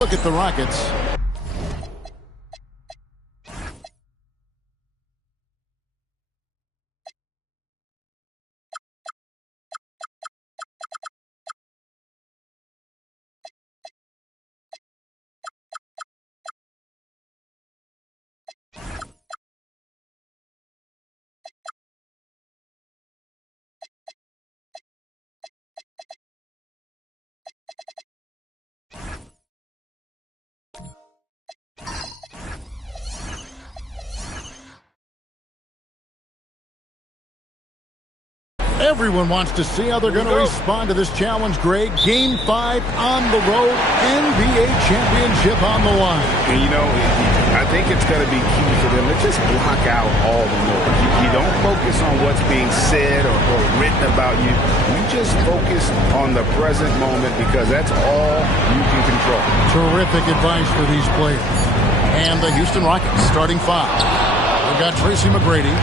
Look at the Rockets. Everyone wants to see how they're going to respond to this challenge, Greg. Game 5 on the road, NBA championship on the line. And you know, I think it's going to be key for them to just block out all the noise. You don't focus on what's being said or written about you. You just focus on the present moment because that's all you can control. Terrific advice for these players. And the Houston Rockets starting 5. We've got Tracy McGrady,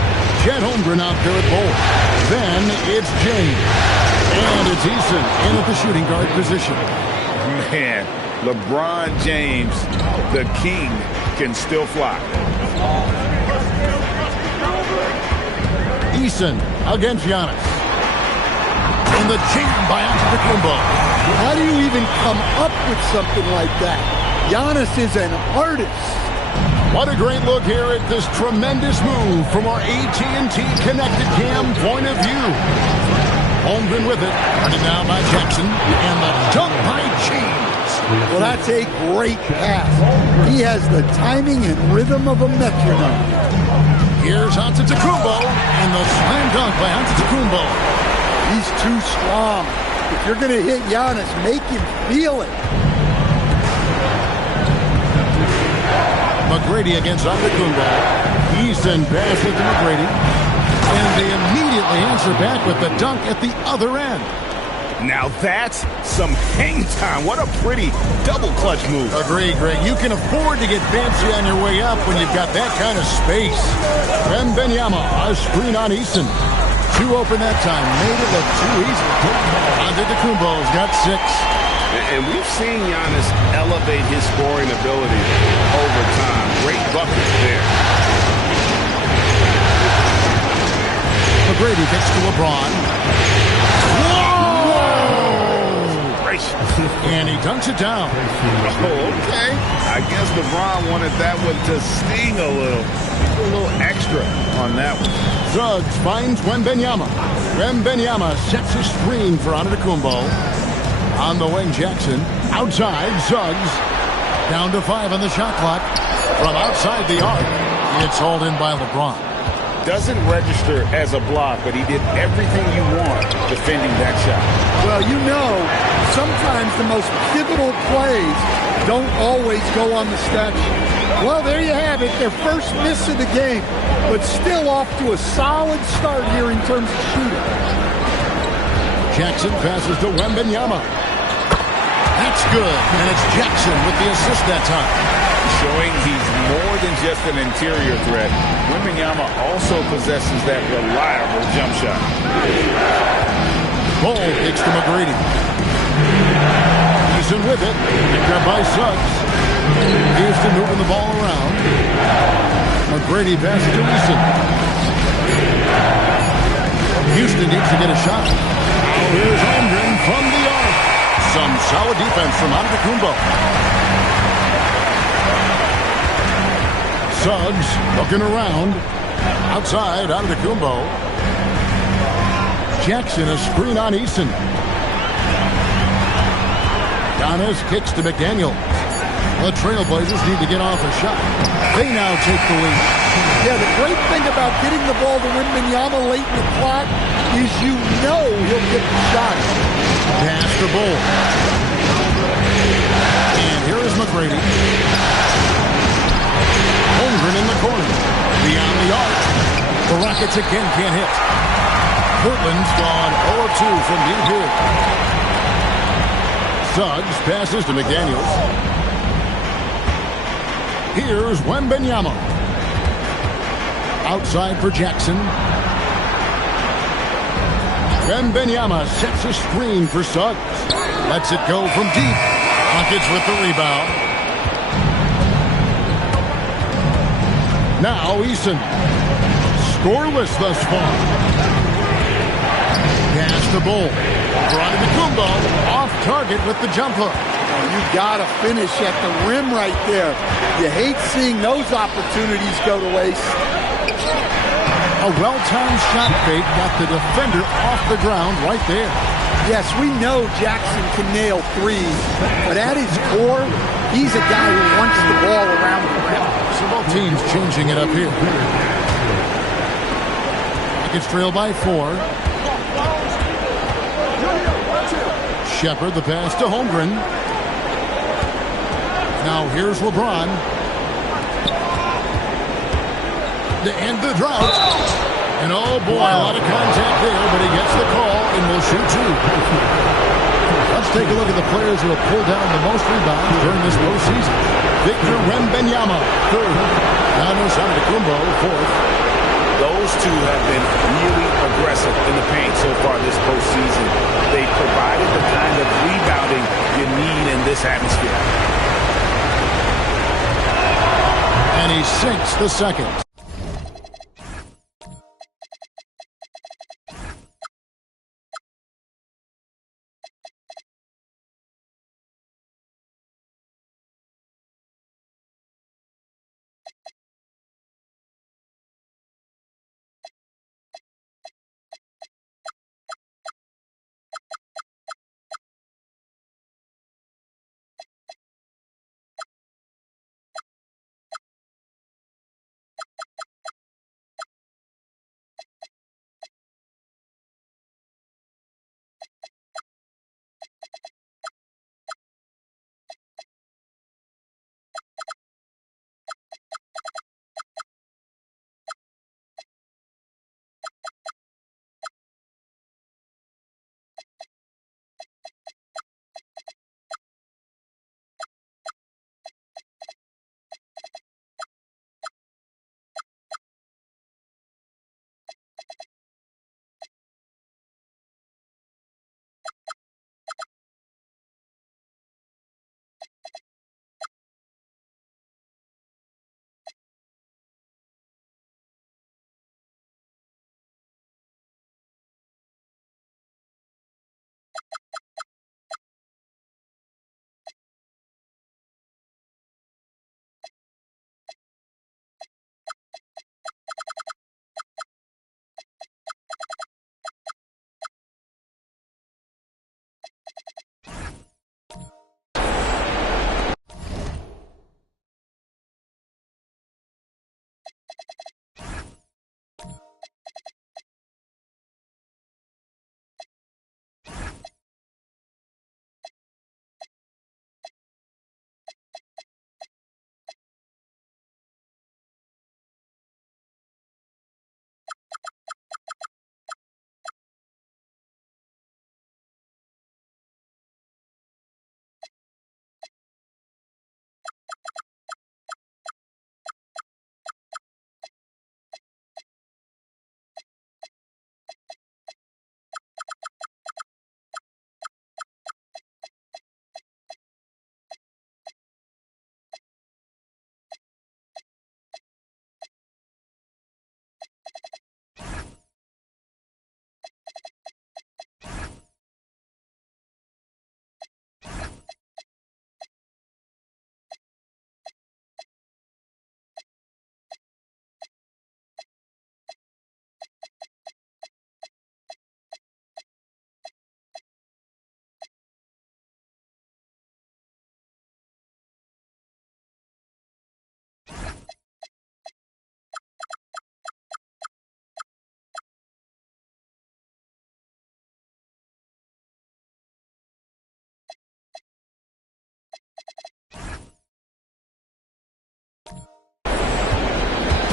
Chet Holmgren out there at goal. Then it's James. And it's Eason in at the shooting guard position. Man, LeBron James, the king, can still fly. Eason against Giannis. In the jam by Antetokounmpo. How do you even come up with something like that? Giannis is an artist. What a great look here at this tremendous move from our AT&T Connected Cam point of view. Holmgren with it. Running down by Jackson. And the dunk by James. Well, that's a great pass. He has the timing and rhythm of a metronome. Here's Antetokounmpo. And the slam dunk by Antetokounmpo. He's too strong. If you're going to hit Giannis, make him feel it. McGrady against Antetokounmpo. Easton passes to McGrady. And they immediately answer back with the dunk at the other end. Now that's some hang time. What a pretty double clutch move. Agreed, Greg. You can afford to get fancy on your way up when you've got that kind of space. Wembanyama, a screen on Easton. Too open that time. Made it look too easy. Antetokounmpo's got 6. And we've seen Giannis elevate his scoring ability over time. Great buckets there. McGrady gets to LeBron. Whoa! And he dunks it down. Oh, okay. I guess LeBron wanted that one to sting a little extra on that one. Suggs finds Wembanyama. Wembanyama sets a screen for Antetokounmpo. On the wing, Jackson. Outside, Suggs. Down to 5 on the shot clock. From outside the arc, it's hauled in by LeBron. Doesn't register as a block, but he did everything you want defending that shot. Well, you know, sometimes the most pivotal plays don't always go on the stat sheet. Well, there you have it. Their first miss of the game, but still off to a solid start here in terms of shooting. Jackson passes to Wembanyama. That's good, and it's Jackson with the assist that time. Showing he's more than just an interior threat. Wembanyama also possesses that reliable jump shot. Ball kicks to McGrady. Eason with it. Picked up by Suggs. Houston moving the ball around. McGrady passes to Eason. Houston needs to get a shot. Here's Holmgren from the arc. Some solid defense from Antetokounmpo. Suggs looking around. Outside, Antetokounmpo. Jackson, a screen on Eason. Giannis kicks to McDaniel. The Trailblazers need to get off a shot. They now take the lead. Yeah, the great thing about getting the ball to Wembanyama late in the clock is you know he'll get the shot. Pass to Bull. And here is McGrady. Holmgren in the corner. Beyond the arc. The Rockets again can't hit. Portland's gone 0-2 from deep here. Suggs passes to McDaniels. Here's Wembanyama. Outside for Jackson. Wembanyama sets a screen for Suggs. Lets it go from deep. Rockets with the rebound. Now Eason. Scoreless thus far. Pass to Bull. Antetokounmpo off target with the jump hook. You got to finish at the rim right there. You hate seeing those opportunities go to waste. A well-timed shot fake got the defender off the ground right there. Yes, we know Jackson can nail threes, but at his core, he's a guy who wants the ball around the rim. So both teams changing it up here. It's trailed by 4. Shepard, the pass to Holmgren. Now here's LeBron. To end the drought. And oh boy, a lot of contact there, but he gets the call and will shoot 2. Let's take a look at the players who have pulled down the most rebounds during this postseason. Victor Wembanyama, 3rd. Giannis Antetokounmpo, 4th. Those two have been really aggressive in the paint so far this postseason. They provided the kind of rebounding you need in this atmosphere. And he sinks the second.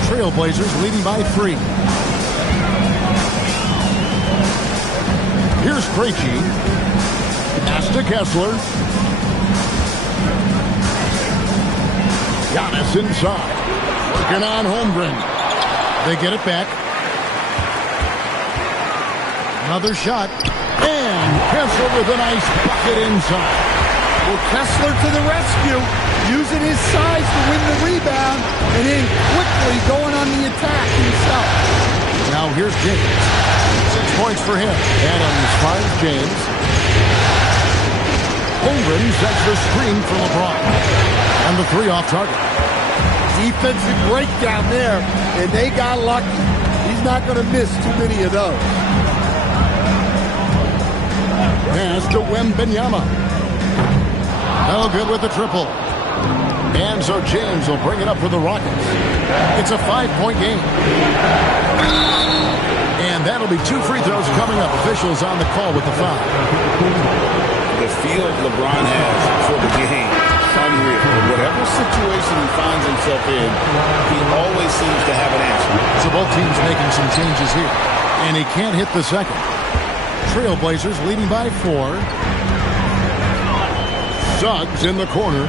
Trailblazers leading by 3. Here's Krejci. Pass to Kessler. Giannis inside. Working on Holmgren. They get it back. Another shot. And Kessler with a nice bucket inside. Well, Kessler to the rescue, using his size to win the rebound, and then quick basically going on the attack himself. Now here's James. 6 points for him. Adams finds James. Holmgren sets the screen for LeBron. And the three off target. Defensive breakdown there, and they got lucky. He's not going to miss too many of those. Pass to Wembanyama. No good with the triple. And so James will bring it up for the Rockets. It's a 5-point game. And that'll be 2 free throws coming up. Officials on the call with the foul. The feel LeBron has for the game, unreal. Whatever situation he finds himself in, he always seems to have an answer. So both teams making some changes here. And he can't hit the second. Trailblazers leading by 4. Suggs in the corner.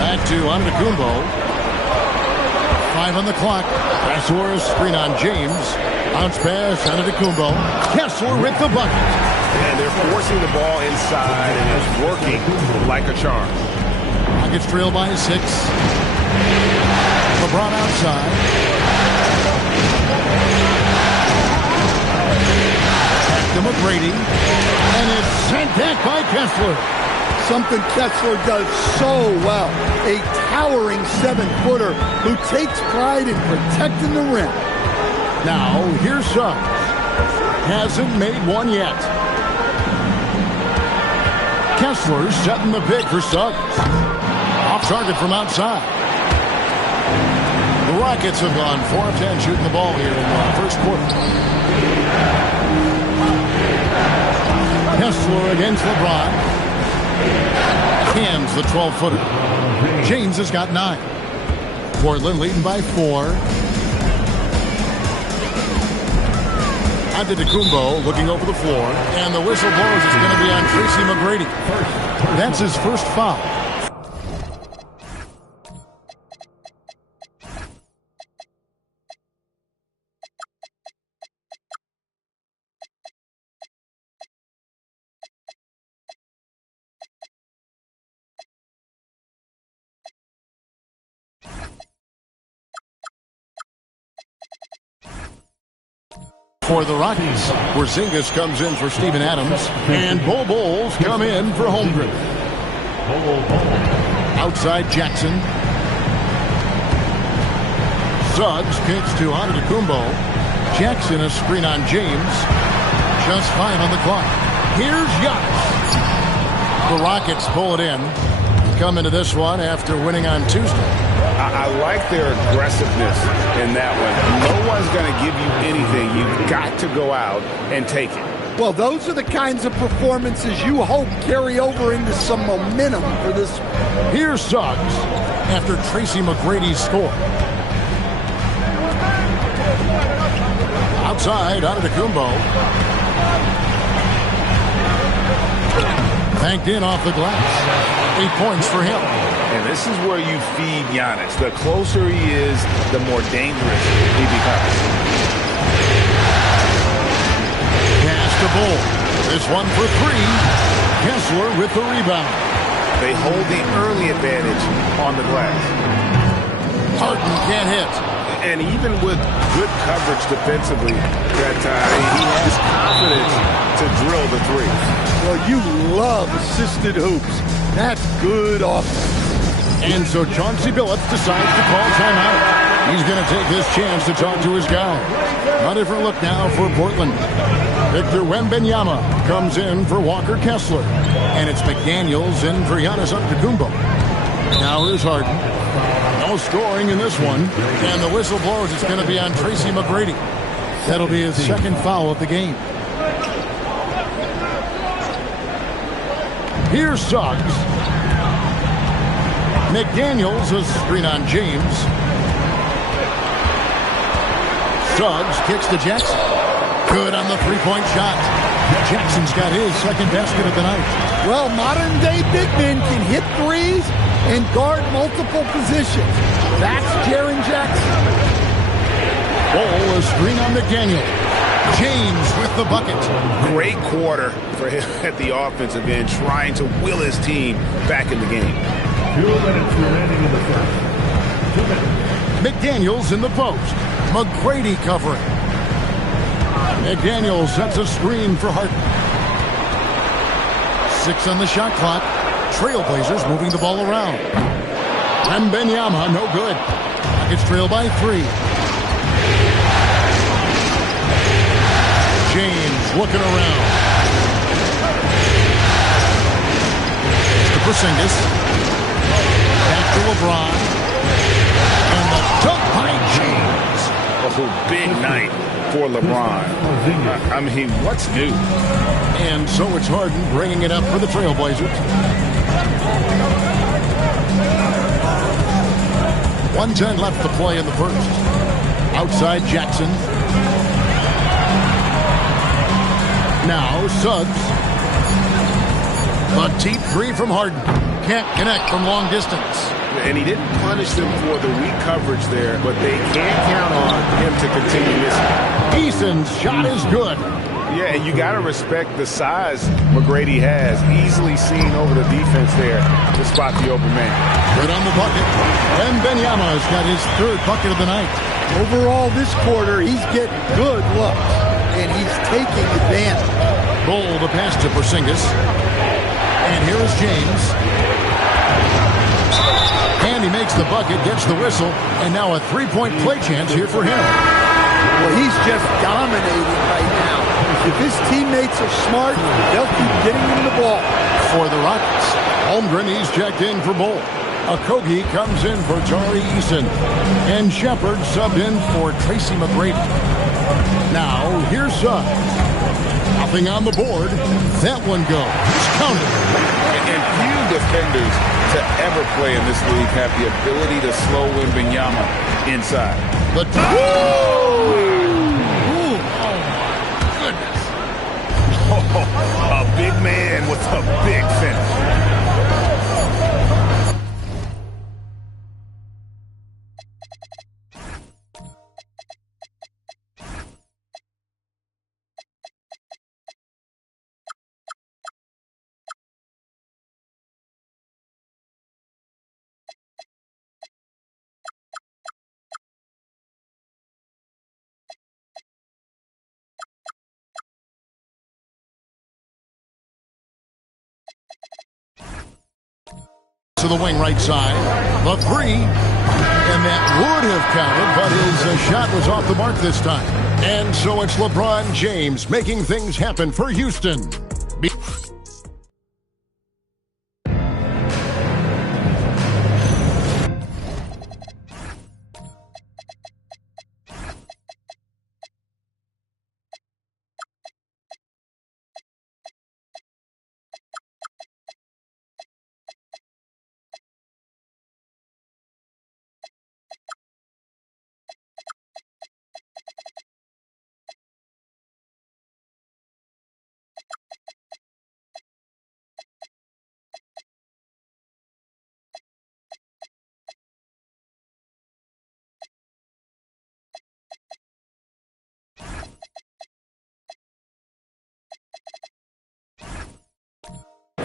Back to Antetokounmpo. 5 on the clock. Kessler screen on James. Bounce pass Antetokounmpo. Kessler with the bucket. And they're forcing the ball inside, and it's working like a charm. Rockets trail by 6. LeBron outside. Back to McGrady. And it's sent back by Kessler. Something Kessler does so well. A towering 7-footer who takes pride in protecting the rim. Now, here's Suggs. Hasn't made one yet. Kessler setting the pick for Suggs. Off target from outside. The Rockets have gone 4 of 10 shooting the ball here in the first quarter. Kessler against LeBron. Hands the 12-footer. James has got 9. Portland leading by 4. Antetokounmpo looking over the floor. And the whistle blows. It's going to be on Tracy McGrady. That's his first foul. For the Rockies, Porzingis comes in for Steven Adams, and Bol Bol's come in for Holmgren. Outside Jackson. Suggs kicks to Antetokounmpo. Jackson a screen on James. Just 5 on the clock. Here's Giannis. The Rockets pull it in. Come into this one after winning on Tuesday. I like their aggressiveness in that one. No one's going to give you anything. You've got to go out and take it. Well, those are the kinds of performances you hope carry over into some momentum for this. Here's Suggs after Tracy McGrady's score. Outside, Antetokounmpo. Banked in off the glass. 8 points for him. And this is where you feed Giannis. The closer he is, the more dangerous he becomes. Pass to Bol. This one for 3. Kessler with the rebound. They hold the early advantage on the glass. Harden can't hit. And even with good coverage defensively that time, he has confidence to drill the 3. Well, you love assisted hoops. That's good offense. And so Chauncey Billups decides to call timeout. He's going to take this chance to talk to his guy. A different look now for Portland. Victor Wembanyama comes in for Walker Kessler. And it's McDaniels in for Giannis Antetokounmpo. Now here's Harden. No scoring in this one. And the whistle blows. It's going to be on Tracy McGrady. That'll be his second foul of the game. Here's Suggs. McDaniels a screen on James. Suggs kicks to Jackson. Good on the three-point shot. Jackson's got his second basket of the night. Well, modern-day big men can hit threes and guard multiple positions. That's Jaren Jackson. Bol a screen on McDaniel. James with the bucket. Great quarter for him at the offensive end, trying to will his team back in the game. 2 minutes remaining in the first. 2 minutes. McDaniels in the post. McGrady covering. McDaniels sets a screen for Harden. 6 on the shot clock. Trailblazers moving the ball around. Wembanyama, no good. Rockets trail by 3. James looking around. To Porzingis. Back to LeBron. And the dunk by James. Oh, big night for LeBron. I mean, what's new? And so it's Harden bringing it up for the Trailblazers. 1:10 left to play in the first. Outside Jackson. Now Suggs. A deep 3 from Harden. Can't connect from long distance. And he didn't punish them for the weak coverage there, but they can't count on him to continue missing. Eason's shot is good. Yeah, and you got to respect the size McGrady has. Easily seen over the defense there to spot the open man. Good on the bucket. Wembanyama's got his 3rd bucket of the night. Overall, this quarter, he's getting good looks, and he's taking advantage. Bull the pass to Porzingis. And here is James. And he makes the bucket, gets the whistle, and now a 3-point play chance here for him. Well, he's just dominating right now. If his teammates are smart, they'll keep getting him the ball. For the Rockets, Holmgren, he's checked in for Bull. Okogie comes in for Tari Eason. And Shepard subbed in for Tracy McGrady. Now, here's Suggs. Nothing on the board. That one goes. It's counted. And few defenders to ever play in this league have the ability to slow Wembanyama inside. The A big man with a big finish. To the wing right side. The 3. And that would have counted, but his shot was off the mark this time. And so it's LeBron James making things happen for Houston.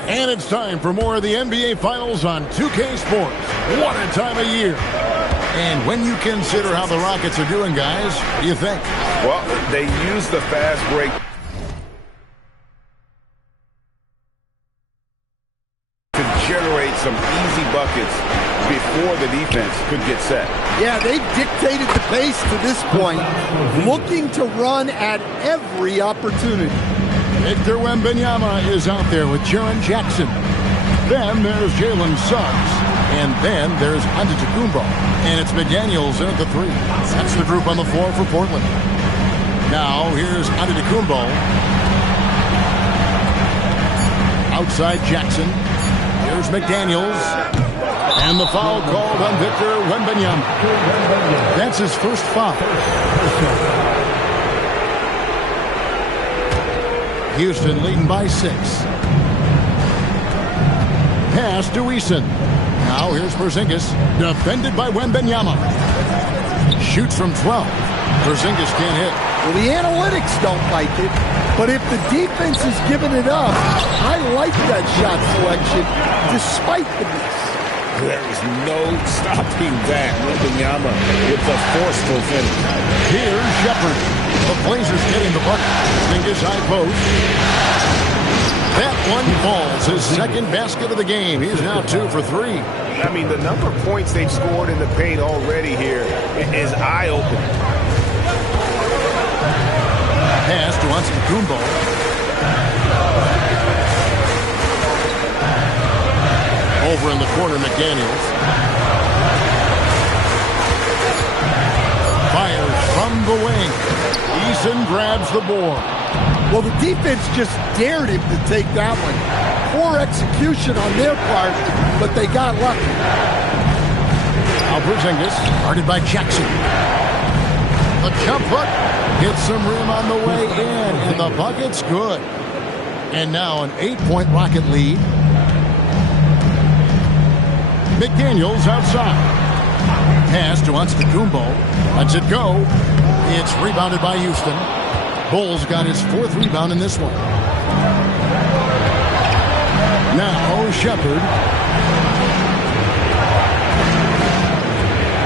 And it's time for more of the NBA Finals on 2K Sports. What a time of year. And when you consider how the Rockets are doing, guys, what do you think? Well, they use the fast break to generate some easy buckets before the defense could get set. Yeah, they dictated the pace to this point, looking to run at every opportunity. Victor Wembanyama is out there with Jaren Jackson. Then there's Jalen Suggs. And then there's Antetokounmpo. And it's McDaniels in at the 3. That's the group on the floor for Portland. Now here's Antetokounmpo. Outside Jackson. Here's McDaniels. And the foul called on Victor Wembanyama. That's his first foul. Houston leading by 6. Pass to Eason. Now here's Porzingis. Defended by Wembanyama. Shoots from 12. Porzingis can't hit. Well, the analytics don't like it, but if the defense is giving it up, I like that shot selection despite the miss. There is no stopping that. Wembanyama with the forceful finish. Here's Shepard. The Blazers getting the bucket. Fingers high post. That one falls. His second basket of the game. He's now 2 for 3. I mean, the number of points they've scored in the paint already here is eye-opening. Pass to Antetokounmpo. Over in the corner, McDaniels. Fires from the wing. Eason grabs the board. Well, the defense just dared him to take that one. Poor execution on their part, but they got lucky. Now Porzingis, guarded by Jackson. The jump hook hits some rim on the way in, and the bucket's good. And now an 8-point Rocket lead. McDaniels outside. Pass to Antetokounmpo. Lets it go. It's rebounded by Houston. Bulls got his 4th rebound in this one. Now Shepard.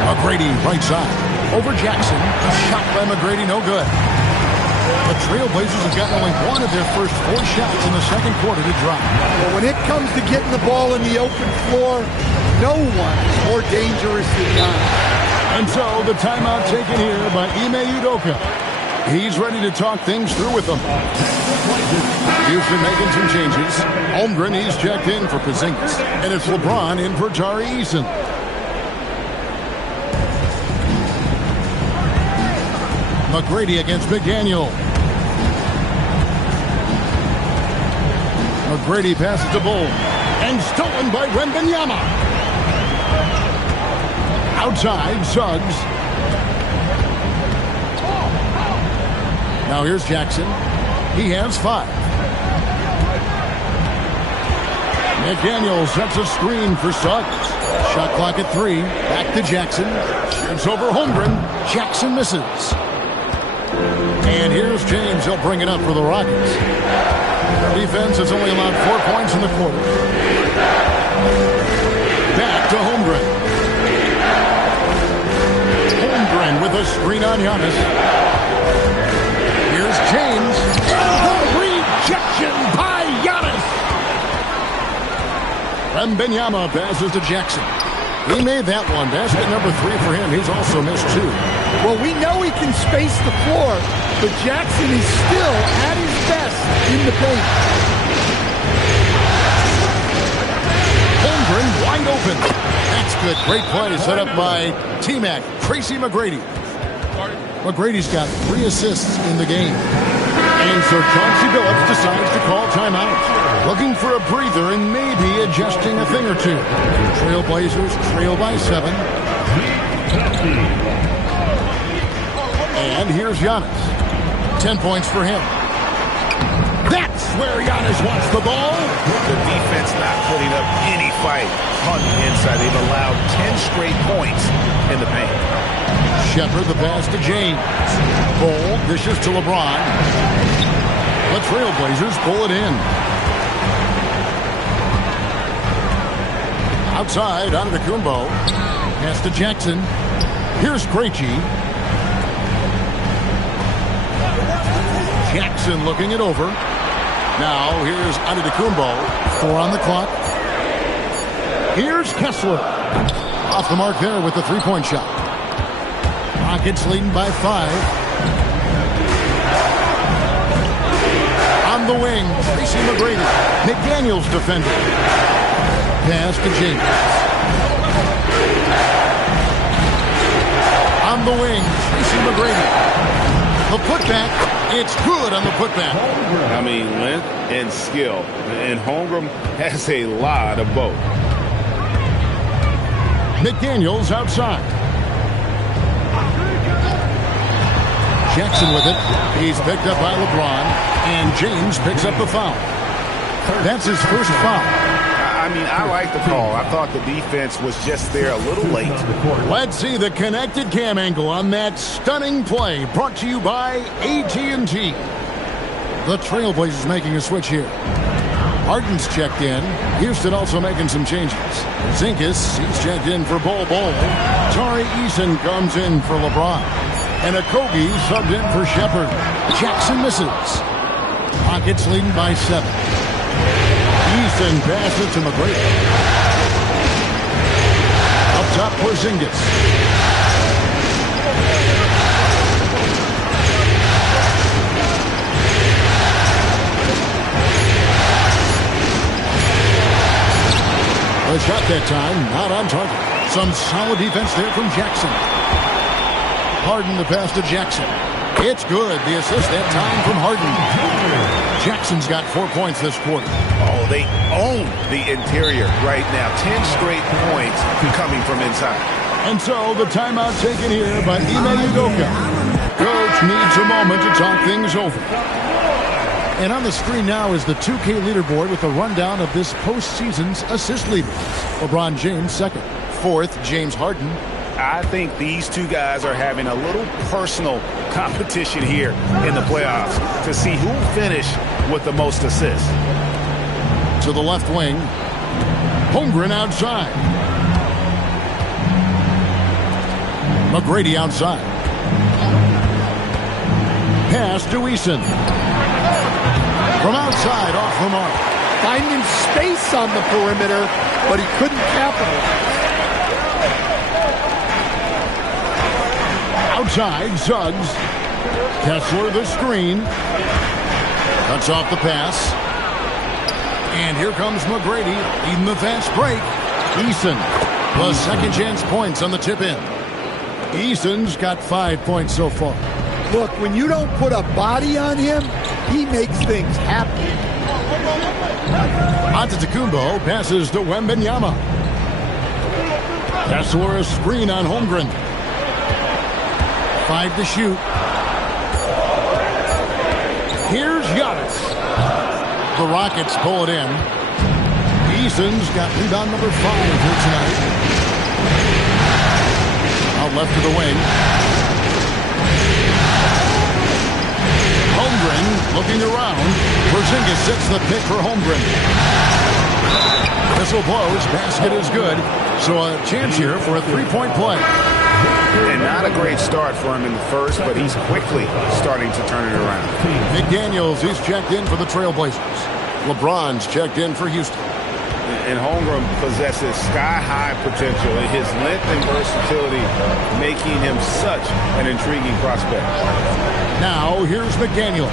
McGrady right side. Over Jackson. A shot by McGrady, no good. The Trailblazers have gotten only one of their first 4 shots in the second quarter to drop. Well, when it comes to getting the ball in the open floor, no one is more dangerous than Giannis. And so the timeout taken here by Ime Udoka. He's ready to talk things through with them. Houston making some changes. Holmgren, he's checked in for Porzingis. And it's LeBron in for Tari Eason. McGrady against McDaniel. McGrady passes to Bull. And stolen by Wembanyama. Outside, Suggs. Now here's Jackson. He has 5. McDaniel sets a screen for Suggs. Shot clock at 3. Back to Jackson. Shoots over Holmgren. Jackson misses. And here's James. He'll bring it up for the Rockets. Defense has only allowed 4 points in the quarter. Back to Holmgren. Holmgren with a screen on Giannis. Here's James. The rejection by Giannis. Wembanyama passes to Jackson. He made that one. Basket number 3 for him. He's also missed 2. Well, we know he can space the floor, but Jackson is still at his best in the paint. Holmgren wide open. That's good. Great play set up by T-Mac, Tracy McGrady. McGrady's got 3 assists in the game. And so Chauncey Billups decides to call timeout. Looking for a breather and maybe adjusting a thing or two. Trailblazers trail by 7. And here's Giannis. 10 points for him. That's where Giannis wants the ball. The defense not putting up any fight on the inside. They've allowed 10 straight points in the paint. Shepard, the pass to James. Bull dishes to LeBron. The Trailblazers pull it in. Outside, Antetokounmpo. Pass to Jackson. Here's Krejci. Jackson looking it over. Now here's Antetokounmpo. 4 on the clock. Here's Kessler. Off the mark there with the 3-point shot. Rockets leading by 5. On the wing, Tracy McGrady. McDaniels defending. Pass to James. On the wing, Tracy McGrady. The putback, it's good on the putback. I mean, length and skill. And Holmgren has a lot of both. McDaniels outside. Jackson with it. He's picked up by LeBron. And James picks up the foul. That's his first foul. I mean, I like the call. I thought the defense was just there a little late. Let's see the connected cam angle on that stunning play. Brought to you by AT&T. The Trailblazers making a switch here. Harden's checked in. Houston also making some changes. Zinkus, he's checked in for Bol Bol. Tari Eason comes in for LeBron. And Okogie subbed in for Shepherd. Jackson misses. Rockets leading by 7. Eason passes to McGrady. Up top, Porzingis. The shot that time, not on target. Some solid defense there from Jackson. Harden the pass to Jackson. It's good. The assist that time from Harden. Jackson's got 4 points this quarter. Oh, they own the interior right now. 10 straight points coming from inside. And so the timeout taken here by Ime Udoka. Coach needs a moment to talk things over. And on the screen now is the 2K leaderboard with a rundown of this postseason's assist leaders. LeBron James second. Fourth, James Harden. I think these two guys are having a little personal competition here in the playoffs to see who will finish with the most assists. To the left wing, Holmgren outside. McGrady outside. Pass to Eason. From outside, off the mark. Finding space on the perimeter, but he couldn't capitalize. Outside, Suggs. Kessler the screen. Cuts off the pass. And here comes McGrady leading the fast break. Eason, the second chance points on the tip in. Eason's got 5 points so far. Look, when you don't put a body on him, he makes things happen. Antetokounmpo passes to Wembanyama. Kessler a screen on Holmgren. 5 to shoot. Here's Giannis. The Rockets pull it in. Eason's got rebound number 5 here tonight. Out left to the wing. Holmgren looking around. Porzingis sits the pick for Holmgren. Whistle blows. Basket is good. So a chance here for a three-point play. And not a great start for him in the first, but he's quickly starting to turn it around. McDaniels, he's checked in for the Trailblazers. LeBron's checked in for Houston. And Holmgren possesses sky-high potential, and his length and versatility making him such an intriguing prospect. Now, here's McDaniels.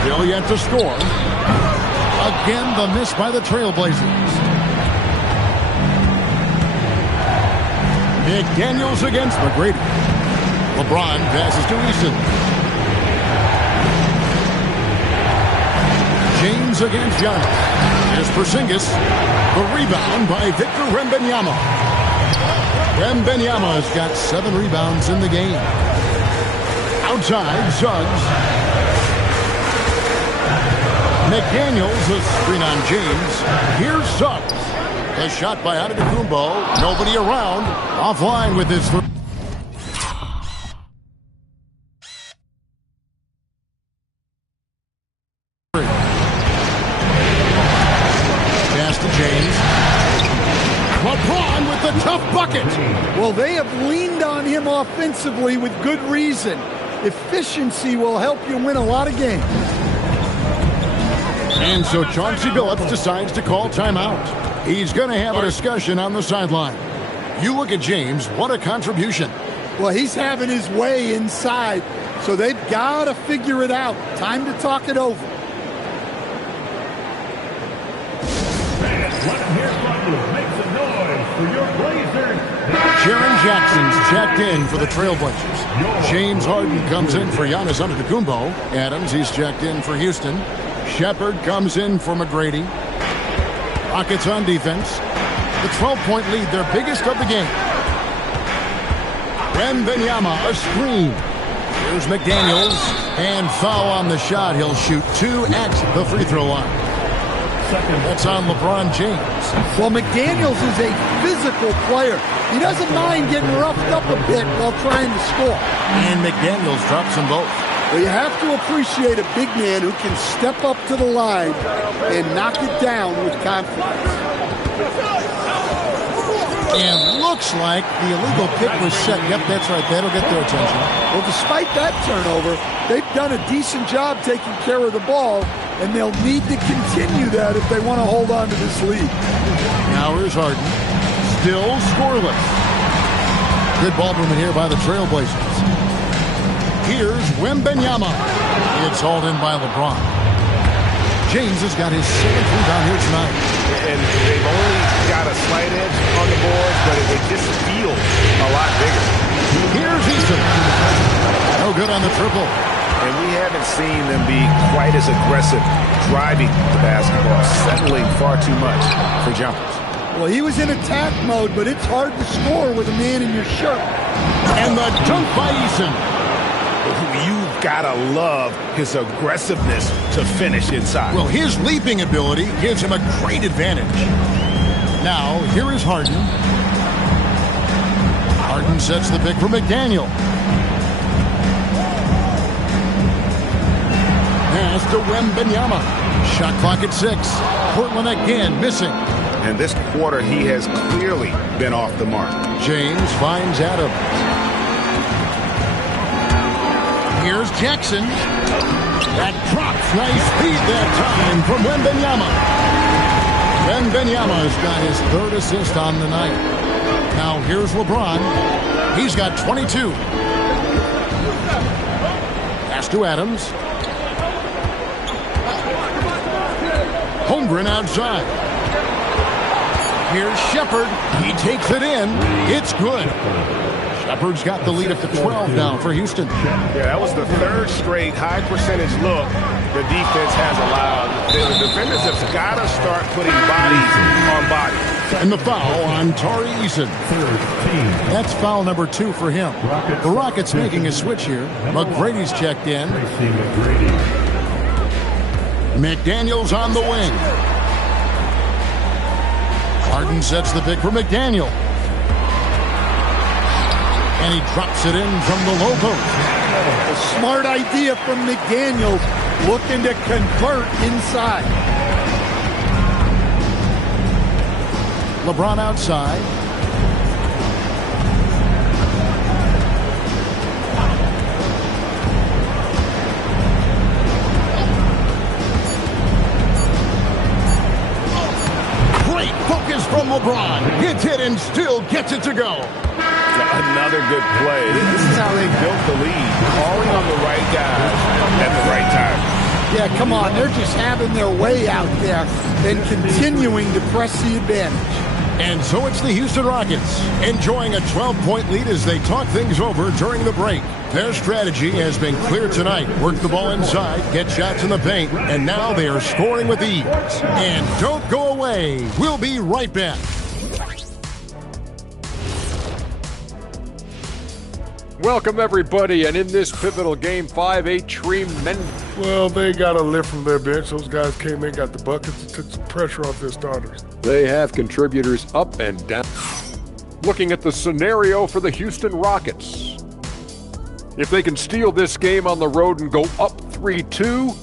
Still yet to score. Again, the miss by the Trailblazers. McDaniels against McGrady. LeBron passes to Eason. James against Giannis. Here's Porzingis. The rebound by Victor Wembanyama. Wembanyama's got 7 rebounds in the game. Outside, Suggs. McDaniels, a screen on James. Here's Suggs. A shot by Antetokounmpo. Nobody around. Offline with his three. Pass to James. LeBron with the tough bucket. Well, they have leaned on him offensively with good reason. Efficiency will help you win a lot of games. And so Chauncey Billups decides to call timeout. He's going to have a discussion on the sideline. You look at James, what a contribution. Well, he's having his way inside, so they've got to figure it out. Time to talk it over. Fans, let him hear from you. Make some noise for your Blazers. Jaren Jackson's checked in for the Trailblazers. James Harden comes in for Giannis Antetokounmpo. Adams, he's checked in for Houston. Shepherd comes in for McGrady. Rockets on defense. The 12-point lead, their biggest of the game. Wembanyama, a screen. Here's McDaniels. And foul on the shot. He'll shoot 2 at the free throw line. That's on LeBron James. Well, McDaniels is a physical player. He doesn't mind getting roughed up a bit while trying to score. And McDaniels drops them both. Well, you have to appreciate a big man who can step up to the line and knock it down with confidence. And looks like the illegal kick was set. Yep, that's right. That'll get their attention. Well, despite that turnover, they've done a decent job taking care of the ball, and they'll need to continue that if they want to hold on to this lead. Now here's Harden. Still scoreless. Good ball movement here by the Trailblazers. Here's Wembanyama. It's hauled in by LeBron. James has got his 7th rebound here tonight. And they've only got a slight edge on the boards, but it just feels a lot bigger. Here's Easton. No good on the triple. And we haven't seen them be quite as aggressive driving the basketball, settling far too much for jumpers. Well, he was in attack mode, but it's hard to score with a man in your shirt. And the dunk by Easton. You've got to love his aggressiveness to finish inside. Well, his leaping ability gives him a great advantage. Now, here is Harden. Harden sets the pick for McDaniel. Pass to Wembanyama. Shot clock at 6. Portland again missing. And this quarter, he has clearly been off the mark. James finds Adams. Here's Jackson. That drops. Nice feed that time from Wembanyama. Wembanyama's got his 3rd assist on the night. Now here's LeBron. He's got 22. Pass to Adams. Holmgren outside. Here's Shepard. He takes it in. It's good. Shepard's got the lead up to 12 now for Houston. Yeah, that was the 3rd straight high percentage look the defense has allowed. The defenders have got to start putting bodies on bodies. And the foul on Tari Eason. That's foul number 2 for him. The Rockets making a switch here. McGrady's checked in. McDaniel's on the wing. Harden sets the pick for McDaniel. And he drops it in from the low post. A smart idea from McDaniel, looking to convert inside. LeBron outside. Great focus from LeBron. Hits it and still gets it to go. Another good play. This is how they built the lead. Calling on the right guys at the right time. Yeah, come on. They're just having their way out there and continuing to press the advantage. And so it's the Houston Rockets enjoying a 12-point lead as they talk things over during the break. Their strategy has been clear tonight. Work the ball inside, get shots in the paint, and now they are scoring with ease. And don't go away. We'll be right back. Welcome, everybody, and in this pivotal Game 5, a tremendous... Well, they got a lift from their bench. Those guys came in, got the buckets, and took some pressure off their starters. They have contributors up and down. Looking at the scenario for the Houston Rockets. If they can steal this game on the road and go up 3-2,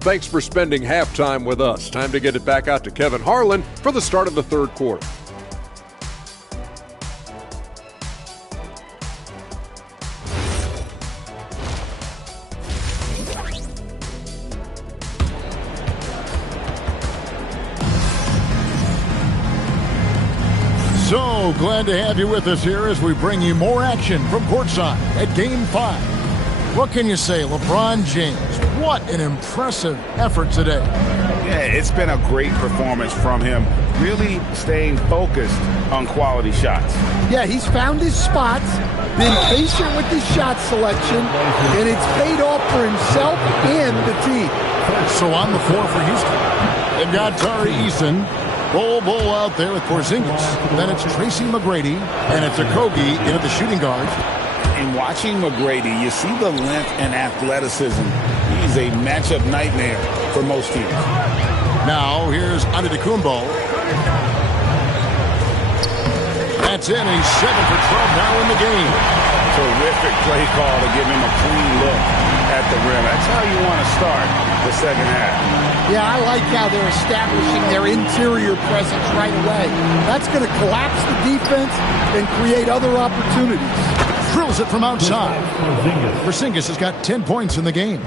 thanks for spending halftime with us. Time to get it back out to Kevin Harlan for the start of the 3rd quarter. So glad to have you with us here as we bring you more action from courtside at Game 5. What can you say, LeBron James? What an impressive effort today. Yeah, it's been a great performance from him, really staying focused on quality shots. Yeah, he's found his spots, been patient with his shot selection, and it's paid off for himself and the team. So on the floor for Houston, they've got Tari Eason. Bull out there with Porzingis. Then it's Tracy McGrady, and it's Okogie into the shooting guards. In watching McGrady, you see the length and athleticism. He's a matchup nightmare for most teams. Now, here's Antetokounmpo. That's in. He's 7 for 12 now in the game. Terrific play call to give him a clean look at the rim. That's how you want to start the second half. Yeah, I like how they're establishing their interior presence right away. That's going to collapse the defense and create other opportunities. Drills it from outside. Porzingis has got 10 points in the game.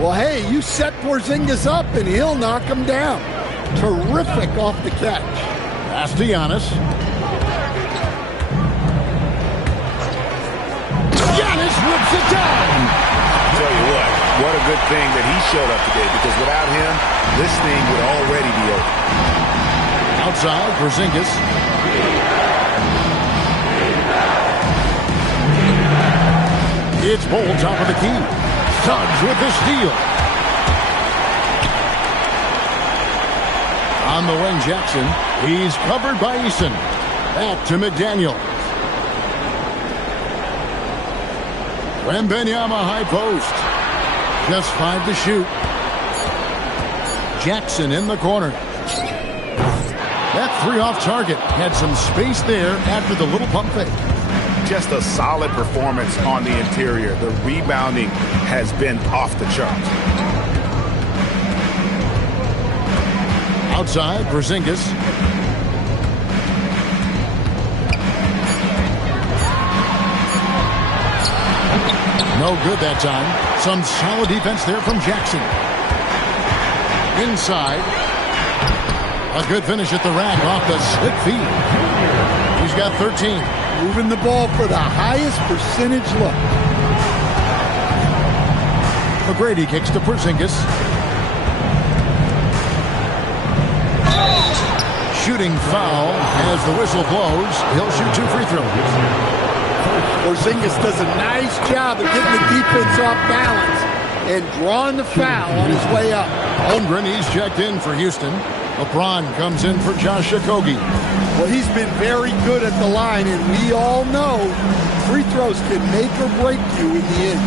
Well, hey, you set Porzingis up and he'll knock him down. Terrific off the catch. Pass to Giannis. Giannis rips it down. I'll tell you what a good thing that he showed up today, because without him, this thing would already be over. Outside, Porzingis. It's Bol, top of the key. Suggs with the steal. On the wing, Jackson. He's covered by Eason. Back to McDaniel. Wembanyama high post. Just 5 to shoot. Jackson in the corner. That 3 off target. Had some space there after the little pump fake. Just a solid performance on the interior. The rebounding has been off the charts. Outside, Porzingis. No good that time. Some solid defense there from Jackson. Inside. A good finish at the rack off the slick feed. He's got 13. Moving the ball for the highest percentage look. McGrady kicks to Porzingis. Shooting foul as the whistle blows. He'll shoot 2 free throws. Porzingis does a nice job of getting the defense off balance and drawing the foul on his way up. Holmgren, he's checked in for Houston. LeBron comes in for Josh Okogie. Well, he's been very good at the line, and we all know free throws can make or break you in the end.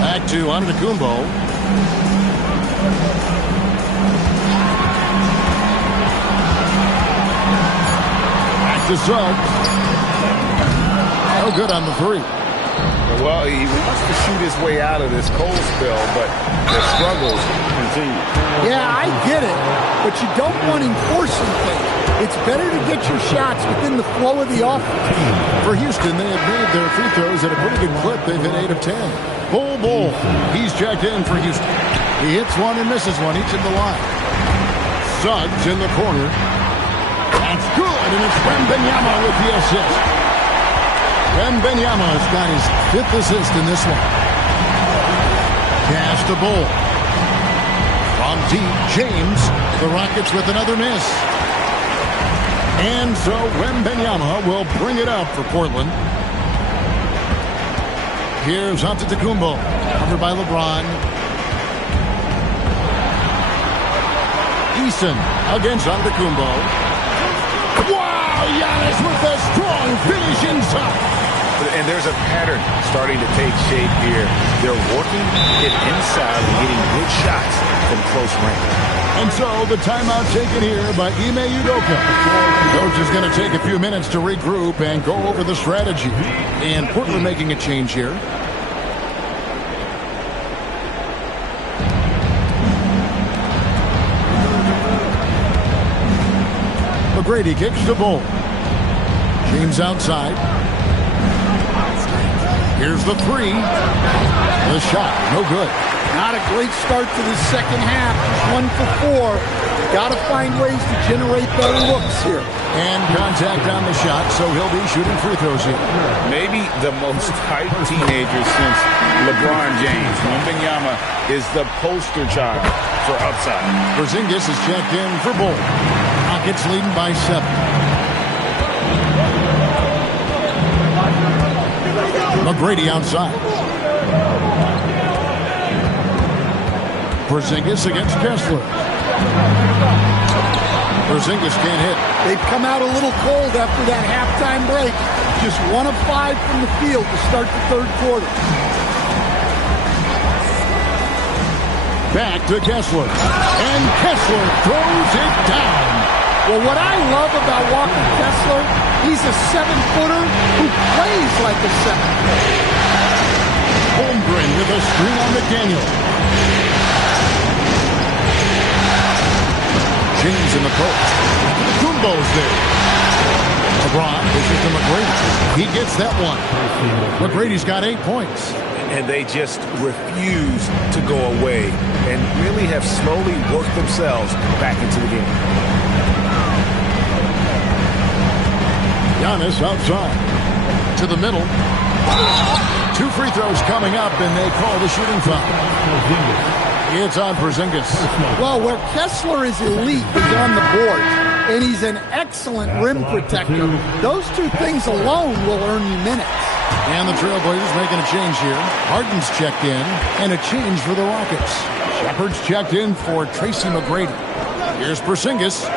Back to Antetokounmpo. Back to Suggs. No good on the 3. Well, he wants to shoot his way out of this cold spell, but the struggles continue. Yeah, I get it, but you don't want him forcing things. It's better to get your shots within the flow of the offense. For Houston, they have made their free throws at a pretty good clip. They've hit 8 of 10. Bol. He's checked in for Houston. He hits one and misses one each in the line. Suggs in the corner. That's good, and it's Wembanyama with the assist. Wembanyama's got his 5th assist in this one. Pass to Bol. From deep, James. The Rockets with another miss. And so Wembanyama will bring it up for Portland. Here's Antetokounmpo, covered by LeBron. Eason against Antetokounmpo. Wow, Giannis with a strong finish inside. And there's a pattern starting to take shape here. They're working it inside and getting good shots from close range. And so the timeout taken here by Ime Udoka. Coach is going to take a few minutes to regroup and go over the strategy. And Portland making a change here. McGrady kicks to Bol. James outside. Here's the 3. The shot, no good. Not a great start to the second half. Just 1 for 4. Got to find ways to generate better looks here. And contact on the shot, so he'll be shooting free throws here. Maybe the most hyped teenager since LeBron James. Wembanyama is the poster child for upside. Porzingis is checked in for Bol. Rockets leading by 7. McGrady outside. Porzingis against Kessler. Porzingis can't hit. They've come out a little cold after that halftime break. Just 1 of 5 from the field to start the third quarter. Back to Kessler. And Kessler throws it down. Well, what I love about Walker Kessler, he's a 7-footer who plays like a 7-footer. Holmgren with a screen on McDaniel. James in the post. Kumbo's there. LeBron pushes to McGrady. He gets that one. McGrady's got 8 points. And they just refuse to go away and really have slowly worked themselves back into the game. Giannis outside. To the middle. 2 free throws coming up, and they call the shooting foul. It's on Porzingis. Well, where Kessler is elite is on the board, and he's an excellent rim protector. Those 2 things alone will earn you minutes. And the Trailblazers making a change here. Harden's checked in, and a change for the Rockets. Shepard's checked in for Tracy McGrady. Here's Porzingis.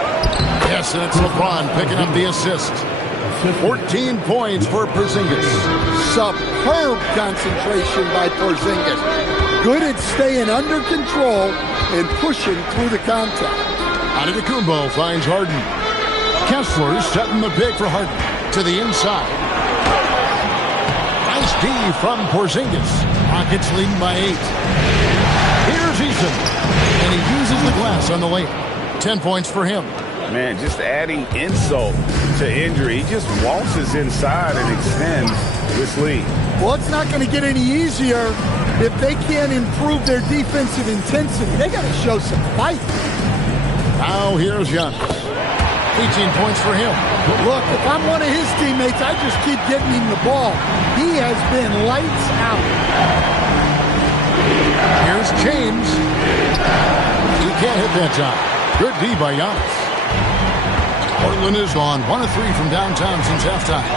Yes, and it's LeBron picking up the assist. 14 points for Porzingis. Superb concentration by Porzingis. Good at staying under control and pushing through the contact. Antetokounmpo finds Harden. Kessler setting the pick for Harden. To the inside. Nice D from Porzingis. Rockets leading by 8. Here's Eason. And he uses the glass on the layup. 10 points for him. Man, just adding insult to injury. He just waltzes inside and extends this lead. Well, it's not going to get any easier if they can't improve their defensive intensity. They got to show some fight. Now here's Giannis. 18 points for him. Look, if I'm one of his teammates, I just keep getting him the ball. He has been lights out. Here's James. He can't hit that time. Good D by Giannis. Portland is on 1 of 3 from downtown since halftime.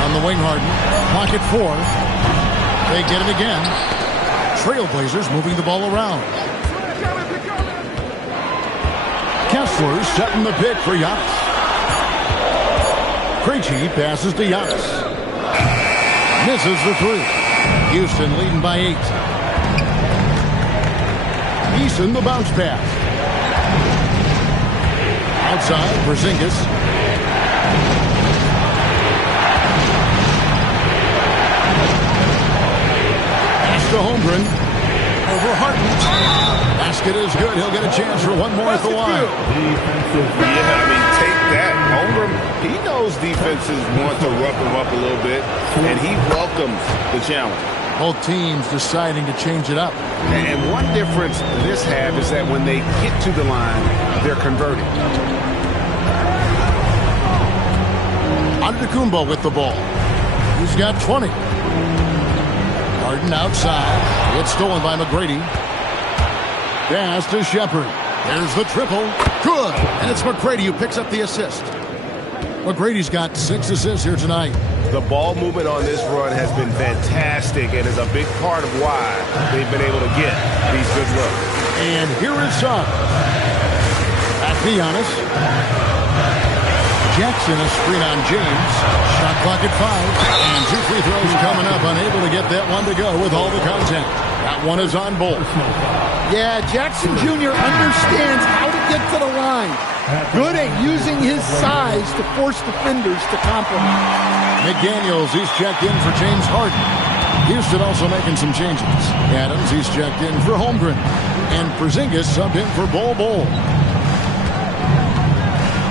On the wing, Harden. Pocket 4. They get it again. Trailblazers moving the ball around. Kessler setting the pick for Giannis. Krejci passes to Giannis. Misses the 3. Houston leading by 8. Eason the bounce pass. Outside, Porzingis. Pass to Holmgren. Over Harden. Basket is good. He'll get a chance for one more at the line. Yeah, I mean, take that. Holmgren, he knows defenses want to rough him up a little bit, and he welcomes the challenge. Both teams deciding to change it up. And one difference this have is that when they get to the line, they're converting. Antetokounmpo with the ball. He's got 20. Harden outside. It's stolen by McGrady. Pass to Shepard. There's the triple. Good. And it's McGrady who picks up the assist. McGrady's got 6 assists here tonight. The ball movement on this run has been fantastic and is a big part of why they've been able to get these good looks. And here is Suggs. Back to Giannis. Jackson a screen on James. Shot clock at 5. And 2 free throws coming up. Unable to get that one to go with all the contact. That one is on Bolt. Yeah, Jackson Jr. understands how to get to the line. Good at using his size to force defenders to compliment. McDaniels, he's checked in for James Harden. Houston also making some changes. Adams, he's checked in for Holmgren. And Porzingis subbed in for Bol Bol.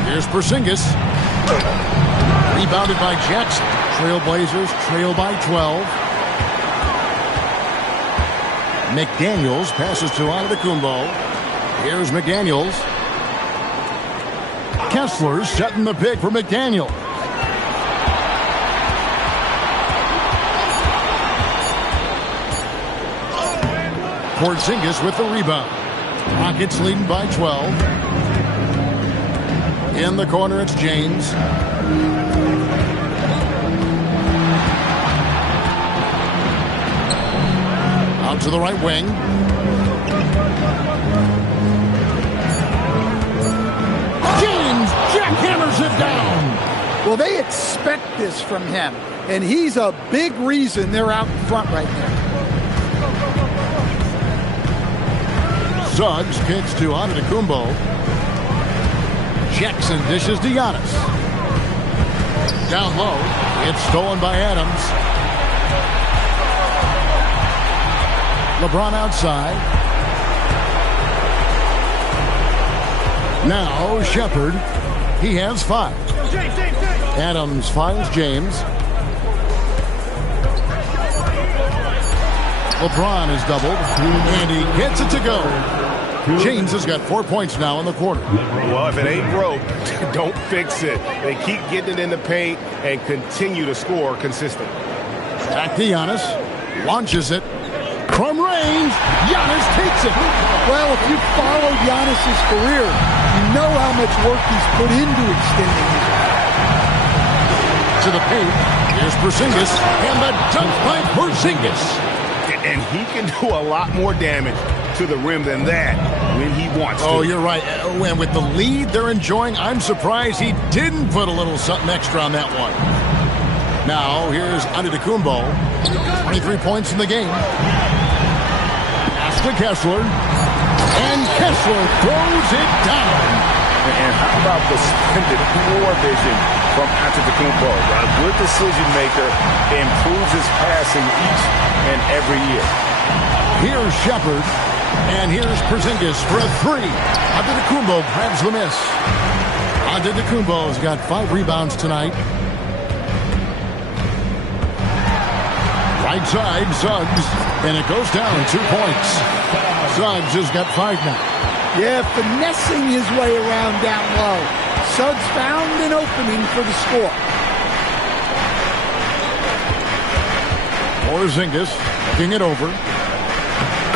Here's Porzingis. Rebounded by Jackson. Trailblazers trail by 12. McDaniels passes to Antetokounmpo. Here's McDaniels. Kessler setting the pick for McDaniel. Porzingis with the rebound. Rockets leading by 12. In the corner, it's James. Out to the right wing. James jackhammers it down. Well, they expect this from him, and he's a big reason they're out in front right now. Suggs kicks to Antetokounmpo. Jackson dishes to Giannis. Down low. It's stolen by Adams. LeBron outside. Now Shepard. He has 5. Adams finds James. LeBron is doubled, and he gets it to go. James has got 4 points now in the quarter. Well, if it ain't broke, don't fix it. They keep getting it in the paint and continue to score consistently. Back to Giannis. Launches it. From range, Giannis takes it. Well, if you followed Giannis's career, you know how much work he's put into extending it. To the paint. Here's Porzingis. And the dunk by Porzingis. And he can do a lot more damage to the rim than that when he wants to. Oh, you're right. And with the lead they're enjoying, I'm surprised he didn't put a little something extra on that one. Now, here's Antetokounmpo. 23 points in the game. Pass to Kessler. And Kessler throws it down. And how about the splendid floor vision from Antetokounmpo? A good decision maker, improves his passing each and every year. Here's Shepard. And here's Porzingis for a 3. Antetokounmpo grabs the miss. Antetokounmpo's got 5 rebounds tonight. Right side, Suggs. And it goes down 2 points. Suggs has got 5 now. Yeah, finessing his way around down low. Suggs found an opening for the score. Porzingis looking it over.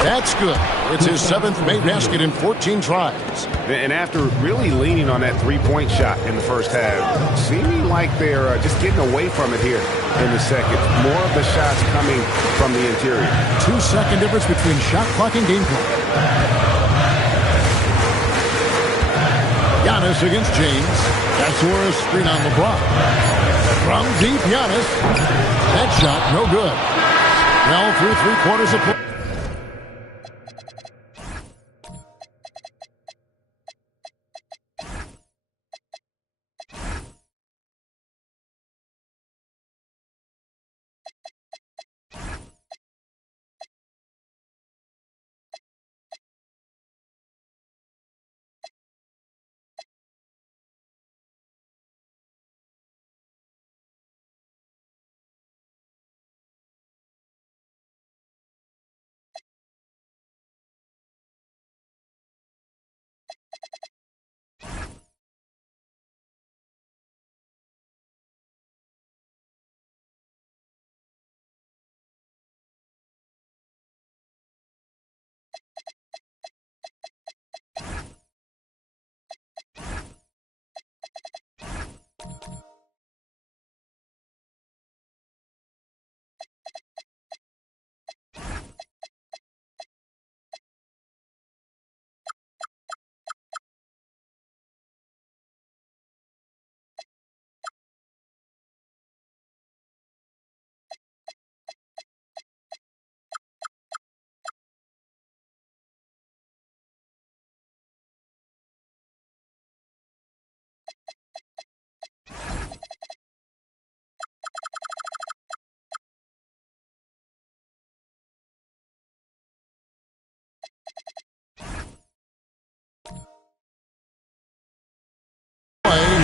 That's good. It's his 7th made basket in 14 tries. And after really leaning on that three-point shot in the first half, seeming like they're just getting away from it here in the second. More of the shots coming from the interior. 2-second difference between shot clock and game clock. Giannis against James. That's where a screen on LeBron. From deep, Giannis. That shot, no good. Well, through 3 quarters of play.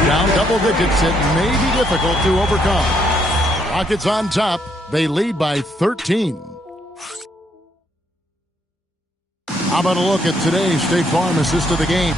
Down double digits, it may be difficult to overcome. Rockets on top. They lead by 13. How about a look at today's State Farm assist of the game?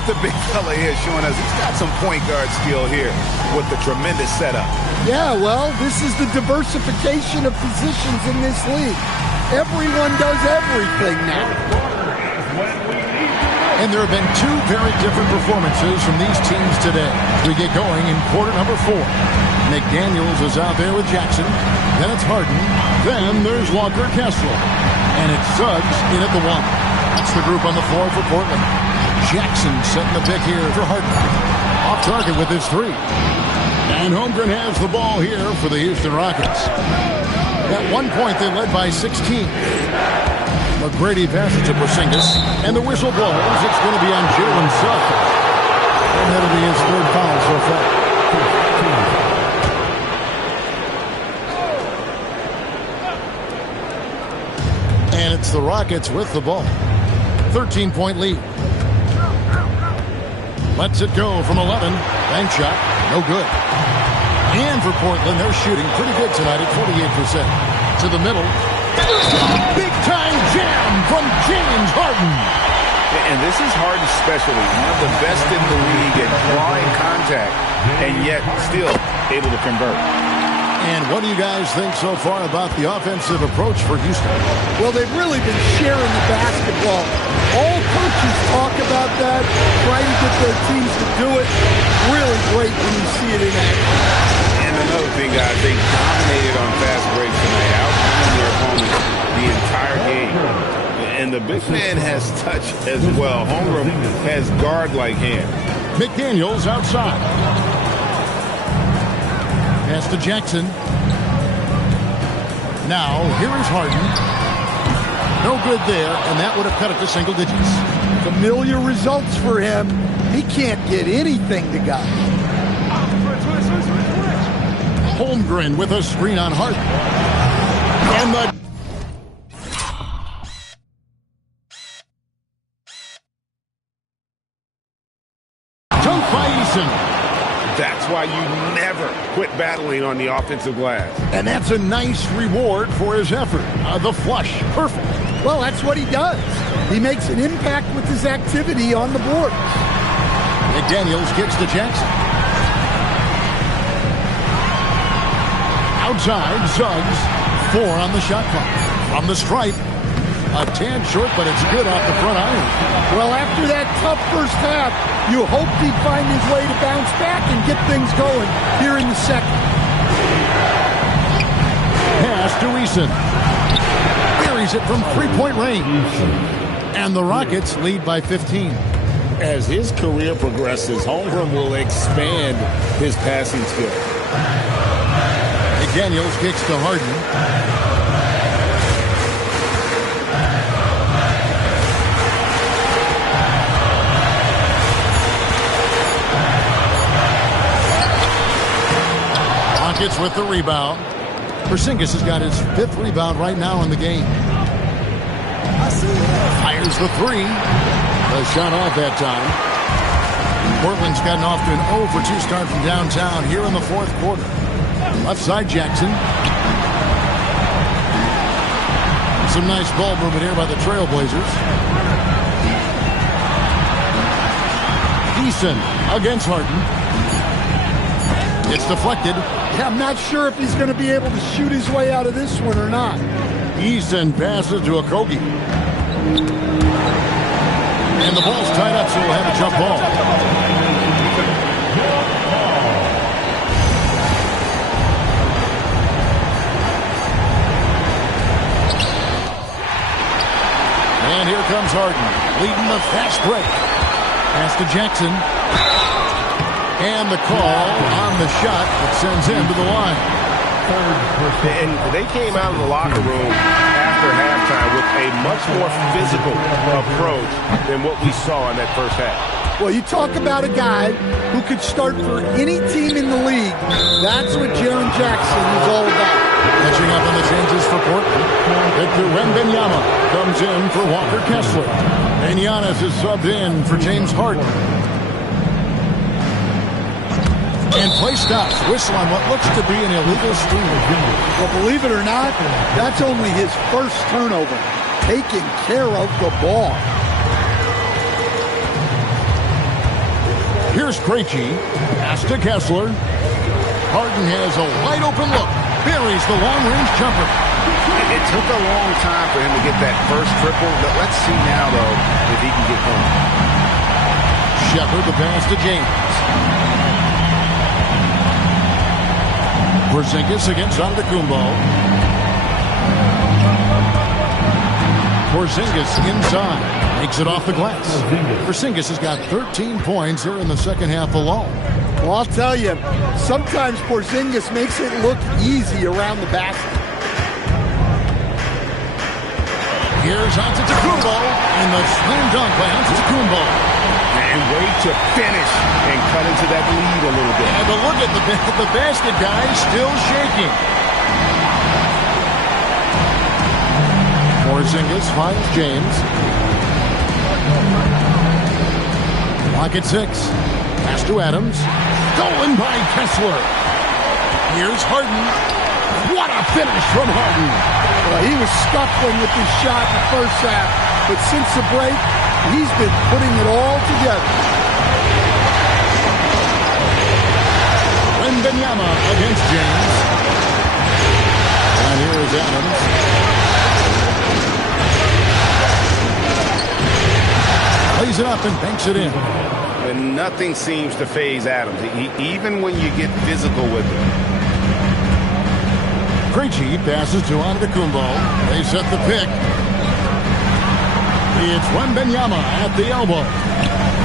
about the big fella here showing us he's got some point guard skill here with the tremendous setup. Yeah, well, this is the diversification of positions in this league. Everyone does everything now. And there have been two very different performances from these teams today. We get going in quarter number 4. McDaniels is out there with Jackson. Then it's Harden. Then there's Walker Kessler. And it's Suggs in at the 1. That's the group on the floor for Portland. Jackson setting the pick here for Harden. Off target with his 3. And Holmgren has the ball here for the Houston Rockets. At one point, they led by 16. McGrady passes to Porzingis, and the whistle blows. It's going to be on Jalen Suggs. And that'll be his 3rd foul so far. And it's the Rockets with the ball. 13-point lead. Lets it go from 11. Bank shot, no good. And for Portland, they're shooting pretty good tonight at 48%. To the middle. Big-time jam from James Harden. And this is Harden's specialty. One of the best in the league at drawing contact and yet still able to convert. And what do you guys think so far about the offensive approach for Houston? Well, they've really been sharing the basketball. All coaches talk about that, trying to get their teams to do it. Really great when you see it in action. And another thing, guys, they dominated on fast breaks tonight, outplaying their opponents the entire game. And the big man has touch as well. Holmgren has guard-like hand. McDaniels outside. Pass to Jackson. Now, here is Harden. No good there, and that would have cut it to single digits. Familiar results for him. He can't get anything to go. Holmgren with a screen on Harden. And the dunk by Eason. That's why you never quit battling on the offensive glass. And that's a nice reward for his effort. The flush, perfect. Well, that's what he does. He makes an impact with his activity on the board. McDaniels kicks to Jackson. Outside, Suggs. 4 on the shot clock. From the stripe. A tad short, but it's good off the front iron. Well, after that tough first half, you hoped he'd find his way to bounce back and get things going here in the second. Pass to Eason. Buries it from 3-point range. And the Rockets lead by 15. As his career progresses, Holmgren will expand his passing skill. McDaniels kicks to Harden. Rockets with the rebound. Porzingis has got his 5th rebound right now in the game. Fires the 3. A shot off that time. Portland's gotten off to an 0 for 2 start from downtown here in the 4th quarter. Left side, Jackson. Some nice ball movement here by the Trailblazers. Eason against Harden. It's deflected. I'm not sure if he's going to be able to shoot his way out of this one or not. Eason passes to Okogie. And the ball's tied up, so we'll have a jump ball. And here comes Harden, leading the fast break. Pass to Jackson. And the call on the shot that sends him to the line. And they came out of the locker room after halftime with a much more physical approach than what we saw in that first half. Well, you talk about a guy who could start for any team in the league. That's what Jaren Jackson is all about. Catching up on the changes for Portland. Victor Wembanyama comes in for Walker Kessler. And Giannis is subbed in for James Harden. And play stops. Whistle on what looks to be an illegal steal. Well, believe it or not, that's only his first turnover. Taking care of the ball. Here's Krejci. Pass to Kessler. Harden has a wide open look. Buries the long-range jumper. It took a long time for him to get that first triple. Let's see now, though, if he can get going. Shepard the pass to James. Porzingis against Antetokounmpo. Porzingis inside. Makes it off the glass. Porzingis has got 13 points here in the second half alone. Well, I'll tell you, sometimes Porzingis makes it look easy around the basket. Here's Antetokounmpo, and the slam dunk by Antetokounmpo. And way to finish and cut into that lead a little bit. And but look at the basket, guys, still shaking. Porzingis finds James. Clock at 6. Pass to Adams. Stolen by Kessler. Here's Harden. What a finish from Harden. Well, he was scuffling with his shot in the first half, but since the break, he's been putting it all together. Wembanyama against James. And here is Adams. Lays it up and banks it in. And nothing seems to faze Adams, even when you get physical with him. Krejci passes to Antetokounmpo. They set the pick. It's Wembanyama at the elbow.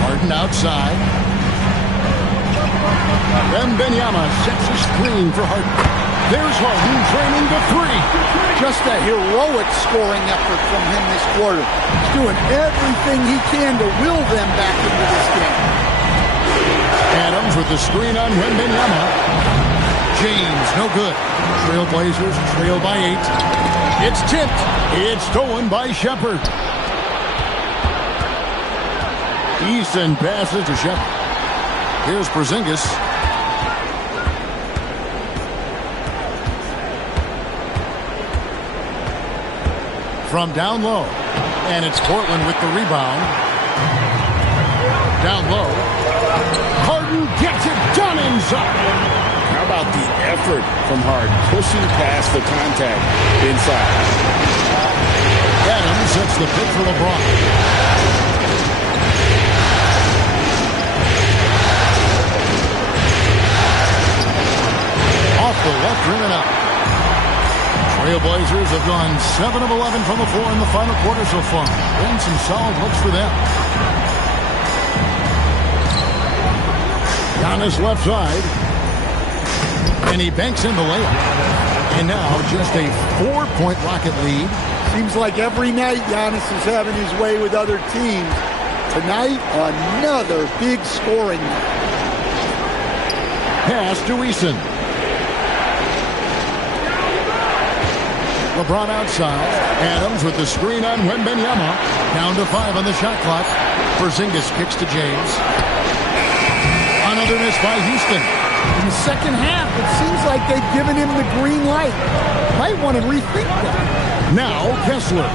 Harden outside. Wembanyama sets a screen for Harden. There's Harden training to 3. Just a heroic scoring effort from him this quarter. He's doing everything he can to will them back into this game. Adams with the screen on Wembanyama. James, no good. Trailblazers trail by 8. It's tipped. It's stolen by Shepard. Eason passes to Shepard. Here's Porzingis. From down low. And it's Portland with the rebound. Down low. Harden gets it done inside. How about the effort from Harden, pushing past the contact inside? Adams sets the pick for LeBron. Off the left rim and out. Trailblazers have gone 7 of 11 from the floor in the final quarter so far. Been some solid looks for them. Giannis left side. And he banks in the layup. And now just a 4-point Rocket lead. Seems like every night Giannis is having his way with other teams. Tonight, another big scoring night. Pass to Eason. LeBron outside. Adams with the screen on Wembanyama. Down to 5 on the shot clock. Porzingis kicks to James. Another miss by Houston. In the second half, it seems like they've given him the green light. Might want to rethink that. Now Kessler.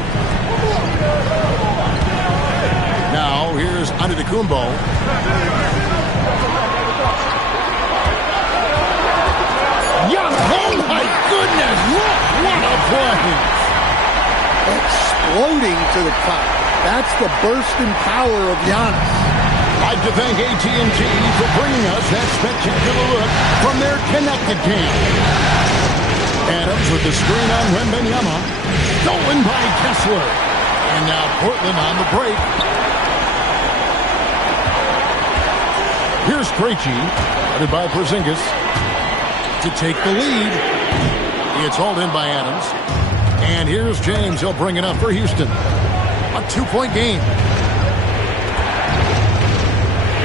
Now here's Antetokounmpo. Oh my goodness! What a play! Exploding to the cup. That's the bursting power of Giannis. I'd like to thank AT&T for bringing us that spectacular look from their connected cam. Adams with the screen on Wembanyama. Stolen by Kessler. And now Portland on the break. Here's Krejci, headed by Porzingis, to take the lead. It's hauled in by Adams. And here's James. He'll bring it up for Houston. A 2-point game.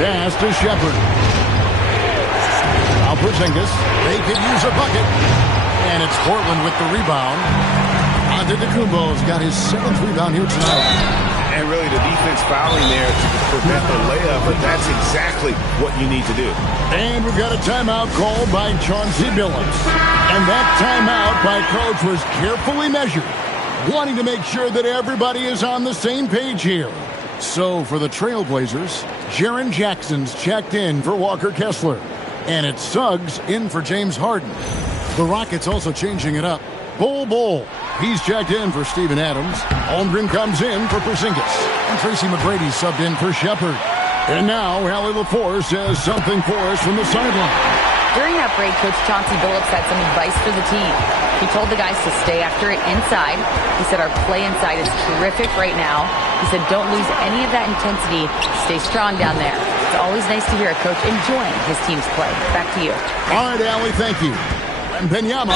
Pass to Shepard. Now Porzingis. They could use a bucket. And it's Portland with the rebound. Antetokounmpo's got his 7th rebound here tonight. And really the defense fouling there to prevent the layup, but that's exactly what you need to do. And we've got a timeout called by Chauncey Billups. And that timeout by Coach was carefully measured, wanting to make sure that everybody is on the same page here. So for the Trailblazers, Jaren Jackson's checked in for Walker Kessler. And it's Suggs in for James Harden. The Rockets also changing it up. Bol. He's checked in for Steven Adams. Holmgren comes in for Porzingis. And Tracy McGrady subbed in for Shepard. And now Allie LaForce says something for us from the sideline. During that break, Coach Chauncey Billups had some advice for the team. He told the guys to stay after it inside. He said our play inside is terrific right now. He said don't lose any of that intensity. Stay strong down there. It's always nice to hear a coach enjoying his team's play. Back to you. All right, Allie, thank you. Wembanyama.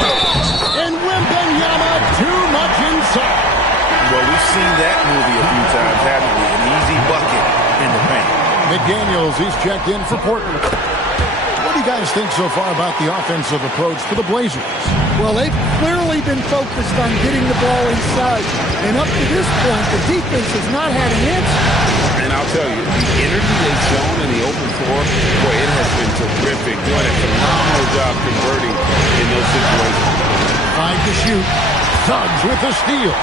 And Wembanyama too much inside. Well, we've seen that movie a few times, haven't we? An easy bucket in the paint. McDaniels, he's checked in for Portland. What do you guys think so far about the offensive approach for the Blazers? Well, they've clearly been focused on getting the ball inside. And up to this point, the defense has not had an answer. And I'll tell you, the energy they've shown in the open floor, boy, it has been terrific. Doing a phenomenal job converting in those situations. 5 to shoot. Suggs with the steal.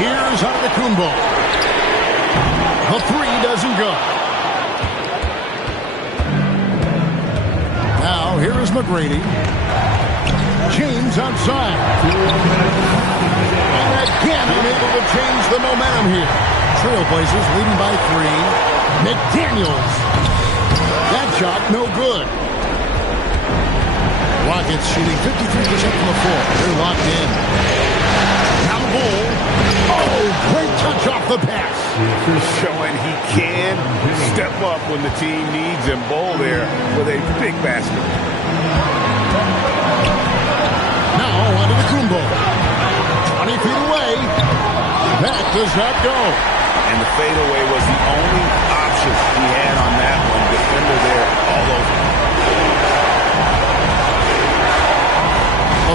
Here's Antetokounmpo. The three doesn't go. Now, here is McGrady. James outside. And again, unable to change the momentum here. Trailblazers leading by 3. McDaniels. That shot, no good. Rockets shooting 53% from the floor. They're locked in. Now Bol. Oh, great touch off the pass. Showing he can step up when the team needs him. Bol there with a big basket. Now Antetokounmpo. 20 feet away. That does not go. And the fadeaway was the only option he had on that one. Defender there all over.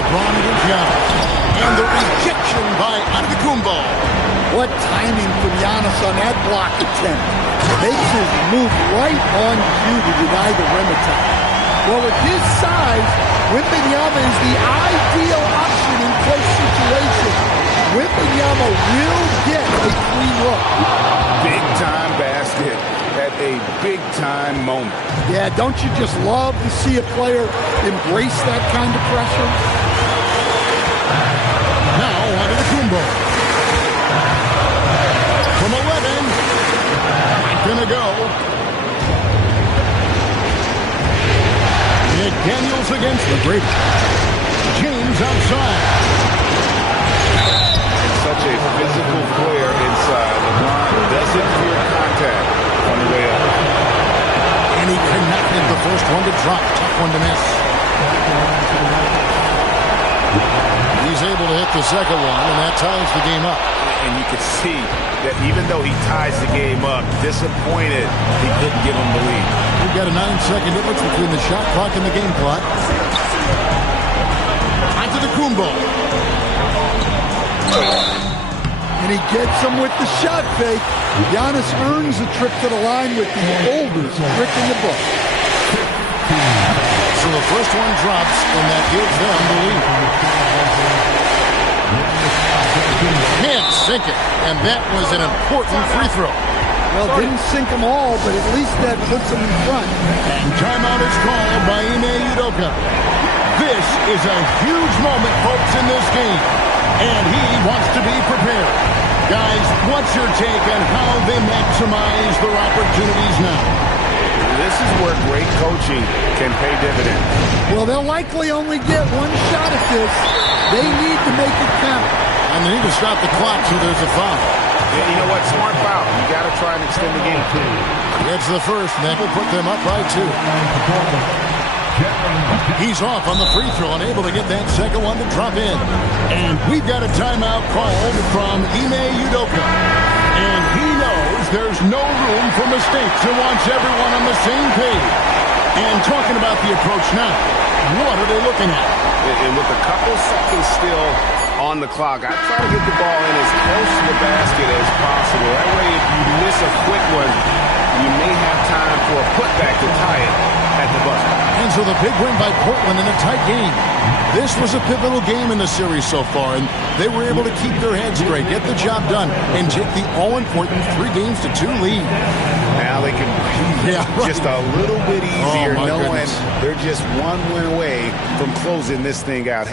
LeBron against Giannis. And the rejection by Antetokounmpo. What timing from Giannis on that block attempt. Makes his move right on cue to deny the rim attack. Well, with his size, Wembanyama is the ideal option in close situations. Wembanyama will get a clean look. Big-time basket at a big-time moment. Yeah, don't you just love to see a player embrace that kind of pressure? Now Antetokounmpo. From 11. Not gonna go. McDaniels against the break. James outside. Such a physical player inside. LeBron doesn't fear contact on the way up. And he connected the first one to drop. Tough one to miss. He's able to hit the second one, and that ties the game up. And you can see that even though he ties the game up, disappointed he couldn't give him the lead. We've got a 9-second difference between the shot clock and the game clock. Antetokounmpo. And he gets him with the shot fake. Giannis earns a trip to the line with the oldest trick in the book. So the first one drops, and that gives them the lead. Can't sink it, and that was an important free throw. Well, didn't sink them all, but at least that puts them in front. And timeout is called by Ime Udoka. This is a huge moment, folks, in this game, and he wants to be prepared. Guys, what's your take on how they maximize their opportunities now? This is where great coaching can pay dividends. Well, they'll likely only get one shot at this. They need to make it count. And they need to stop the clock so there's a foul. Yeah, you know what? Smart foul. You got to try and extend the game. Gets the first, and that will put them up by 2. He's off on the free throw, unable to get that second one to drop in. And we've got a timeout called from Ime Udoka. And he knows there's no room for mistakes. He wants everyone on the same page. And talking about the approach now, what are they looking at? And with a couple seconds still on the clock, I try to get the ball in as close to the basket as possible. That way, if you miss a quick one, you may have time for a putback to tie it at the buzzer. Ends with a big win by Portland in a tight game. This was a pivotal game in the series so far, and they were able to keep their heads straight, get the job done, and take the all-important 3-2 lead. Now they can breathe just a little bit easier, knowing goodness. they're just one win away from closing this thing out.